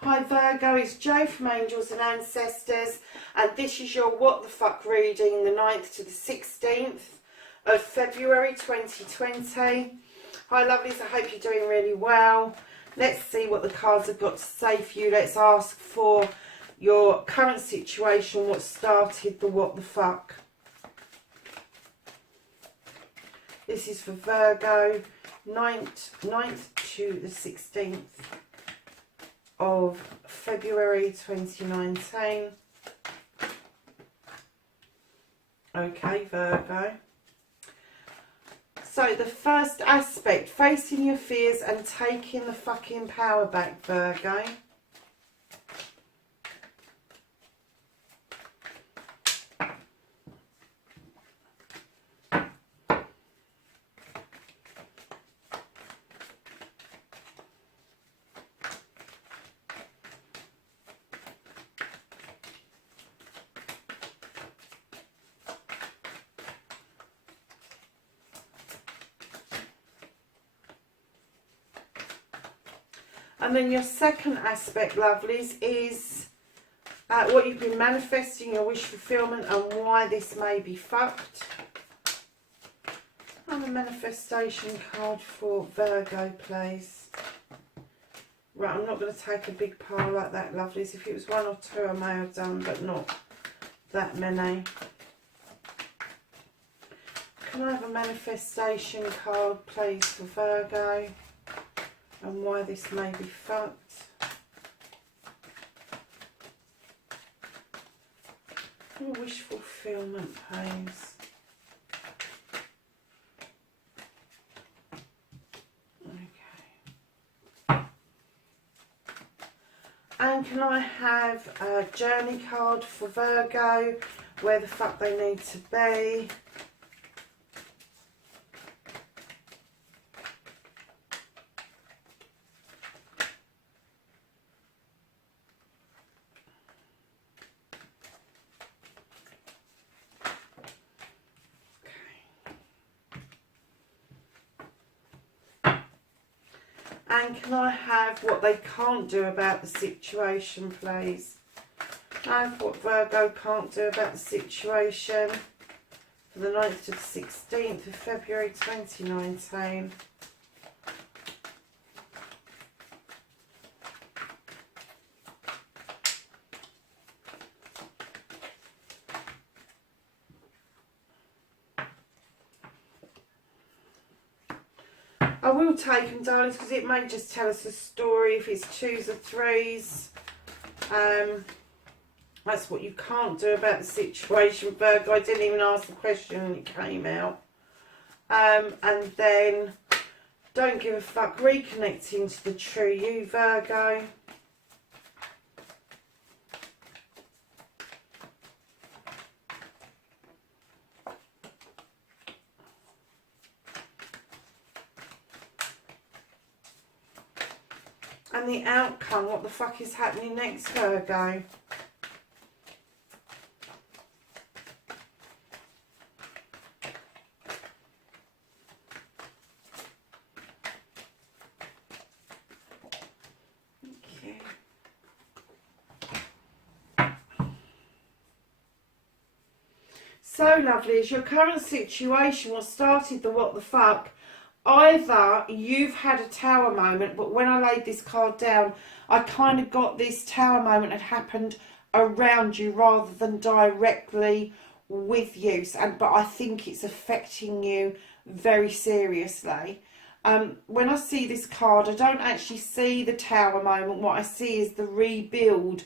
Hi Virgo, it's Jo from Angels and Ancestors, and this is your What the Fuck reading, the 9th to the 16th of February 2020. Hi lovelies, I hope you're doing really well. Let's see what the cards have got to say for you. Let's ask for your current situation, what started the what the fuck. This is for Virgo, 9th to the 16th. Of February 2019. Okay, Virgo. So the first aspect, facing your fears and taking the fucking power back, Virgo. And then your second aspect, lovelies, is what you've been manifesting, your wish fulfillment, and why this may be fucked. And a manifestation card for Virgo, please. Right, I'm not going to take a big pile like that, lovelies. If it was one or two, I may have done, but not that many. Can I have a manifestation card, please, for Virgo? And why this may be fucked. And wish fulfillment, please. Okay. And can I have a journey card for Virgo, where the fuck they need to be? And can I have what they can't do about the situation, please? Have what Virgo can't do about the situation for the 9th to the 16th of February 2019. I will take them, darlings, because it may just tell us a story if it's 2s or 3s. That's what you can't do about the situation, Virgo. I didn't even ask the question and it came out. And then, don't give a fuck, reconnecting to the true you, Virgo. And the outcome, what the fuck is happening next, Virgo? Okay. So lovely, is your current situation what started the what the fuck? Either you've had a tower moment, but when I laid this card down, I kind of got this tower moment had happened around you rather than directly with you. But I think it's affecting you very seriously. When I see this card, I don't actually see the tower moment. What I see is the rebuild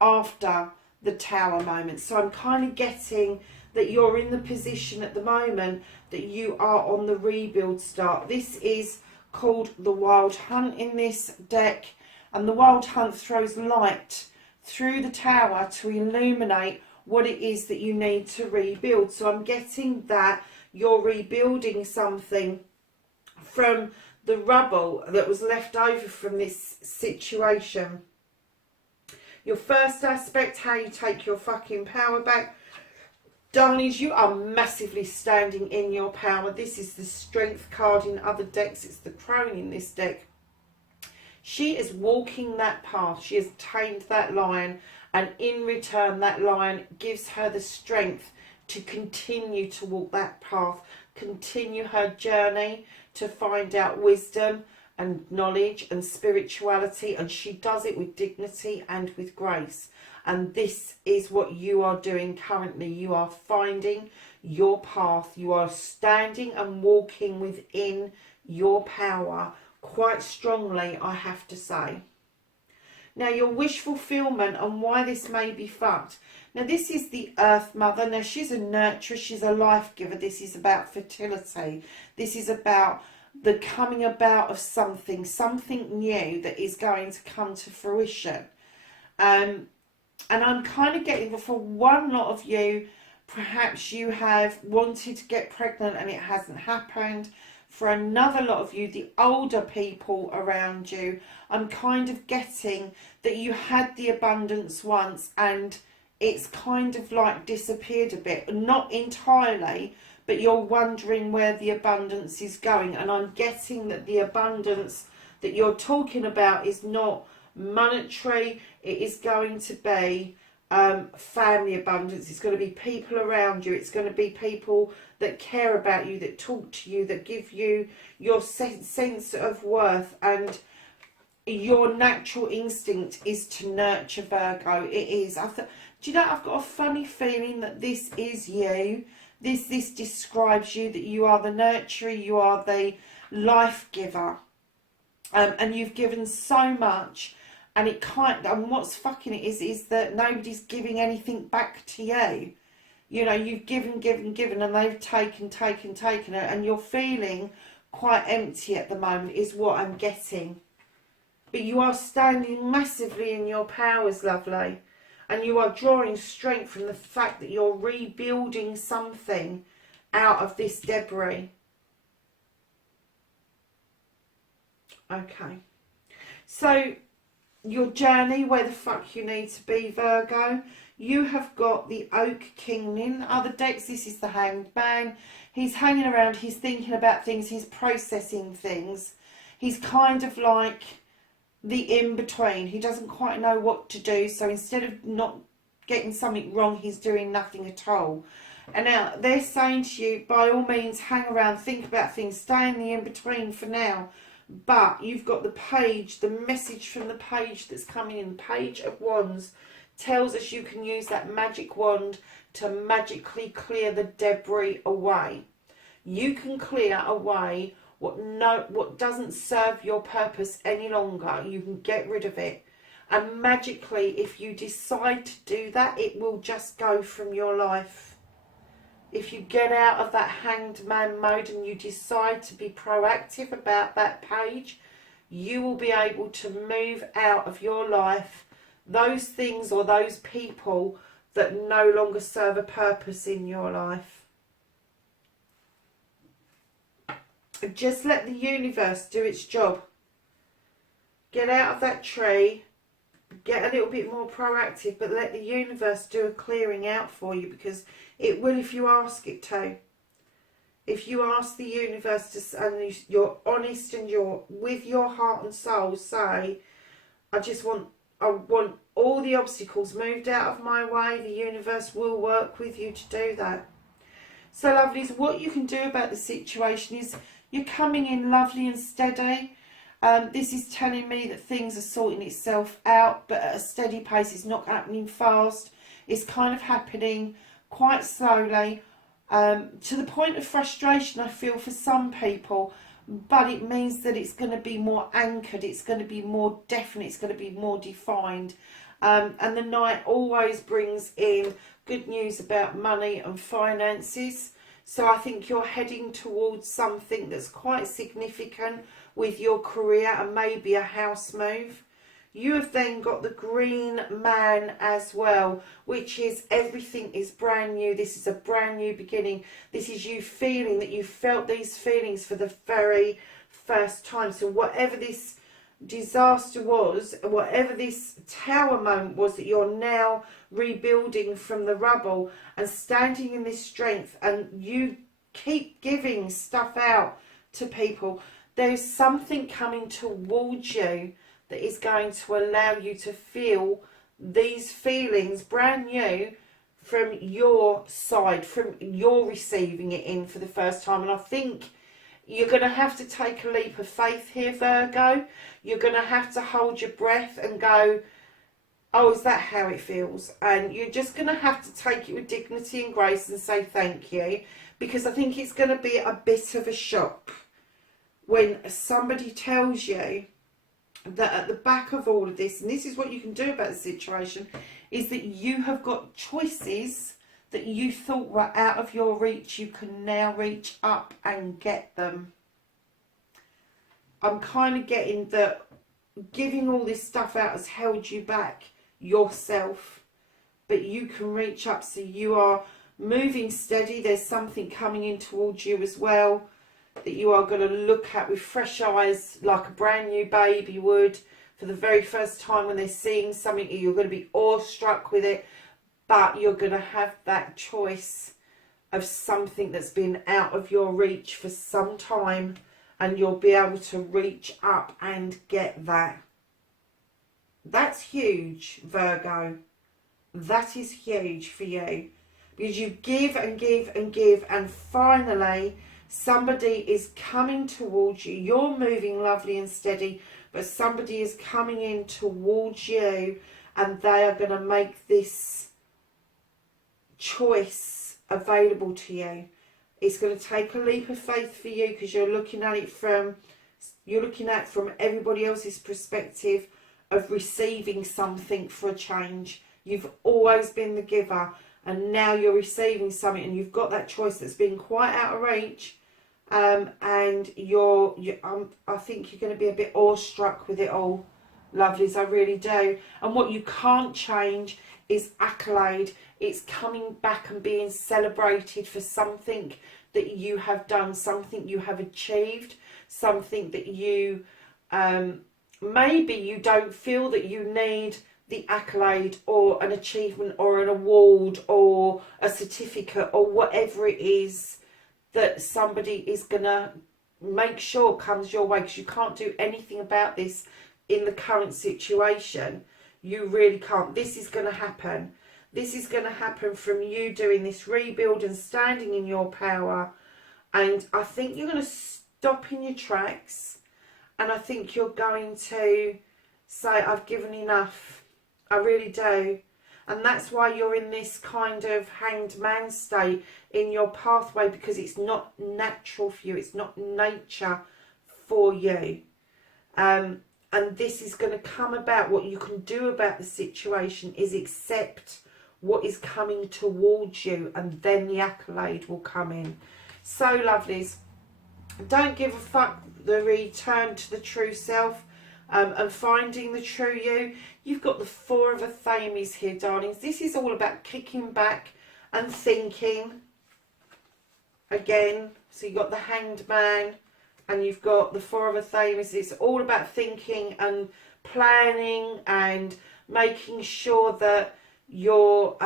after the tower moment. So I'm kind of getting that you're in the position at the moment that you are on the rebuild start. This is called the Wild Hunt in this deck, and the Wild Hunt throws light through the tower to illuminate what it is that you need to rebuild. So I'm getting that you're rebuilding something from the rubble that was left over from this situation. Your first aspect, how you take your fucking power back. Darlings, you are massively standing in your power. This is the Strength card in other decks. It's the Crone in this deck. She is walking that path. She has tamed that lion. And in return, that lion gives her the strength to continue to walk that path. Continue her journey to find out wisdom and knowledge and spirituality. And she does it with dignity and with grace. And this is what you are doing currently. You are finding your path. You are standing and walking within your power quite strongly, I have to say. Now, your wish fulfillment and why this may be fucked. Now, this is the Earth Mother. Now, she's a nurturer. She's a life giver. This is about fertility. This is about the coming about of something new that is going to come to fruition. And I'm kind of getting, for one lot of you, perhaps you have wanted to get pregnant and it hasn't happened. For another lot of you, the older people around you, I'm kind of getting that you had the abundance once and it's kind of like disappeared a bit. Not entirely, but you're wondering where the abundance is going. And I'm getting that the abundance that you're talking about is not monetary. It is going to be family abundance. It's going to be people around you. It's going to be people that care about you, that talk to you, that give you your sense of worth. And your natural instinct is to nurture, Virgo. It is. Do you know, I've got a funny feeling that this is you. This describes you, that you are the nurturer, you are the life giver. And you've given so much. And it can't, and what's fucking it is that nobody's giving anything back to you. You know, you've given, and they've taken, and you're feeling quite empty at the moment, is what I'm getting. But you are standing massively in your powers, lovely. And you are drawing strength from the fact that you're rebuilding something out of this debris. Okay. So, your journey, where the fuck you need to be, Virgo. You have got the Oak King in other decks. This is the Hanged Man. He's hanging around, he's thinking about things, he's processing things. He's kind of like the in-between. He doesn't quite know what to do, so instead of not getting something wrong, he's doing nothing at all. And now they're saying to you, by all means, hang around, think about things, stay in the in-between for now. But you've got the page, the message from the page that's coming in, Page of Wands, tells us you can use that magic wand to magically clear the debris away. You can clear away what doesn't serve your purpose any longer. You can get rid of it. And magically, if you decide to do that, it will just go from your life. If you get out of that hanged man mode and you decide to be proactive about that page, you will be able to move out of your life those things or those people that no longer serve a purpose in your life. Just let the universe do its job. Get out of that tree. Get a little bit more proactive, but let the universe do a clearing out for you, because it will if you ask it to. If you ask the universe to, and you're honest and you're with your heart and soul, say, I want all the obstacles moved out of my way. The universe will work with you to do that. So, lovelies, what you can do about the situation is you're coming in lovely and steady. This is telling me that things are sorting itself out, but at a steady pace. It's not happening fast. It's kind of happening quite slowly, to the point of frustration, I feel, for some people. But it means that it's going to be more anchored. It's going to be more definite. It's going to be more defined. And the Knight always brings in good news about money and finances. So I think you're heading towards something that's quite significant with your career, and maybe a house move. You have then got the Green Man as well, which is everything is brand new. This is a brand new beginning. This is you feeling that you felt these feelings for the very first time. So whatever this disaster was, whatever this tower moment was that you're now rebuilding from the rubble and standing in this strength, and you keep giving stuff out to people, there's something coming towards you that is going to allow you to feel these feelings brand new from your side, from your receiving it in for the first time. And I think you're going to have to take a leap of faith here, Virgo. You're going to have to hold your breath and go, oh, is that how it feels? And you're just going to have to take it with dignity and grace and say thank you, because I think it's going to be a bit of a shock when somebody tells you that at the back of all of this, and this is what you can do about the situation, is that you have got choices that you thought were out of your reach. You can now reach up and get them. I'm kind of getting that giving all this stuff out has held you back yourself, but you can reach up, so you are moving steady. There's something coming in towards you as well that you are going to look at with fresh eyes, like a brand new baby would for the very first time when they're seeing something. You're going to be awestruck with it, but you're going to have that choice of something that's been out of your reach for some time, and you'll be able to reach up and get that. That's huge, Virgo. That is huge for you, because you give and give and give, and finally somebody is coming towards you. You're moving lovely and steady, but somebody is coming in towards you, and they are going to make this choice available to you. It's going to take a leap of faith for you, because you're looking at it from everybody else's perspective of receiving something for a change. You've always been the giver, and now you're receiving something, and you've got that choice that's been quite out of reach. And I think you're going to be a bit awestruck with it all, lovelies. I really do. And what you can't change is accolade. It's coming back and being celebrated for something that you have done, something you have achieved, something that you maybe you don't feel that you need the accolade or an achievement or an award or a certificate or whatever it is that somebody is going to make sure comes your way, because you can't do anything about this in the current situation. You really can't. This is going to happen. This is going to happen from you doing this rebuild and standing in your power. And I think you're going to stop in your tracks, and I think you're going to say, I've given enough. I really do. And that's why you're in this kind of hanged man state in your pathway, because it's not natural for you. It's not nature for you. And this is going to come about. What you can do about the situation is accept what is coming towards you, and then the accolade will come in. So, lovelies, don't give a fuck. The return to the true self and finding the true you. You've got the Four of Athames here, darlings. This is all about kicking back and thinking again. So you've got the Hanged Man and you've got the Four of Athames. It's all about thinking and planning and making sure that you're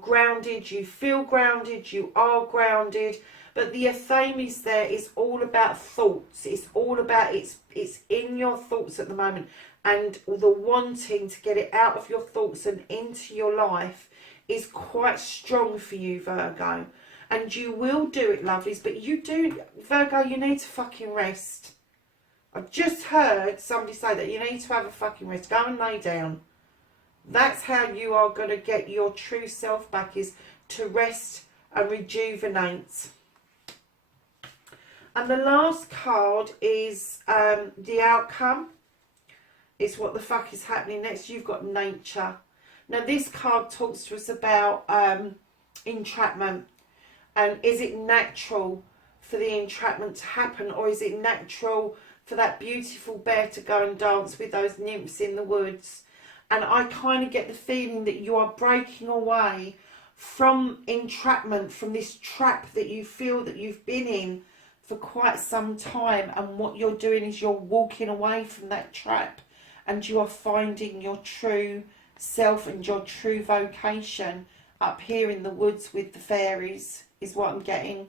grounded, you feel grounded, you are grounded. But the Athames there is all about thoughts. It's all about, it's in your thoughts at the moment. And the wanting to get it out of your thoughts and into your life is quite strong for you, Virgo. And you will do it, lovelies. But you do, Virgo, you need to fucking rest. I've just heard somebody say that you need to have a fucking rest. Go and lay down. That's how you are going to get your true self back, is to rest and rejuvenate. And the last card is the outcome. It's what the fuck is happening next. You've got nature. Now this card talks to us about entrapment. And is it natural for the entrapment to happen, or is it natural for that beautiful bear to go and dance with those nymphs in the woods? And I kind of get the feeling that you are breaking away from entrapment, from this trap that you feel that you've been in for quite some time, and what you're doing is you're walking away from that trap and you are finding your true self and your true vocation up here in the woods with the fairies, is what I'm getting.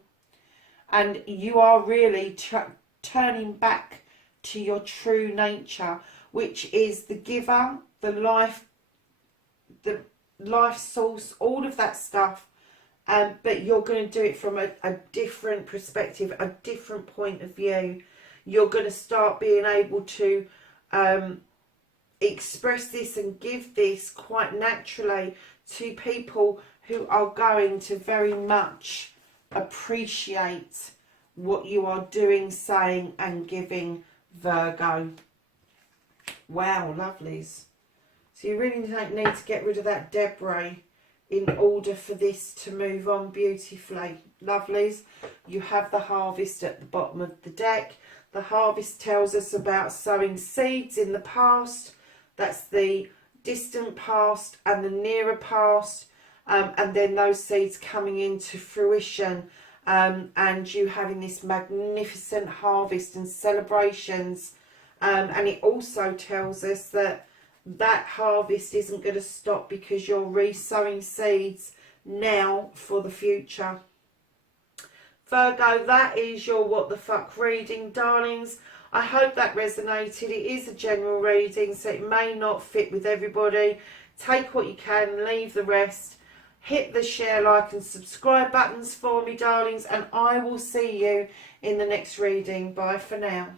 And you are really turning back to your true nature, which is the giver, the life source, all of that stuff. But you're going to do it from a different perspective, a different point of view. You're going to start being able to express this and give this quite naturally to people who are going to very much appreciate what you are doing, saying and giving, Virgo. Wow, lovelies. So you really don't need to get rid of that debris in order for this to move on beautifully. Lovelies, you have the harvest at the bottom of the deck. The harvest tells us about sowing seeds in the past. That's the distant past and the nearer past. And then those seeds coming into fruition. And you having this magnificent harvest and celebrations. And it also tells us that that harvest isn't going to stop, because you're re-sowing seeds now for the future. Virgo, that is your what the fuck reading, darlings. I hope that resonated. It is a general reading, so it may not fit with everybody. Take what you can, leave the rest. Hit the share, like and subscribe buttons for me, darlings, and I will see you in the next reading. Bye for now.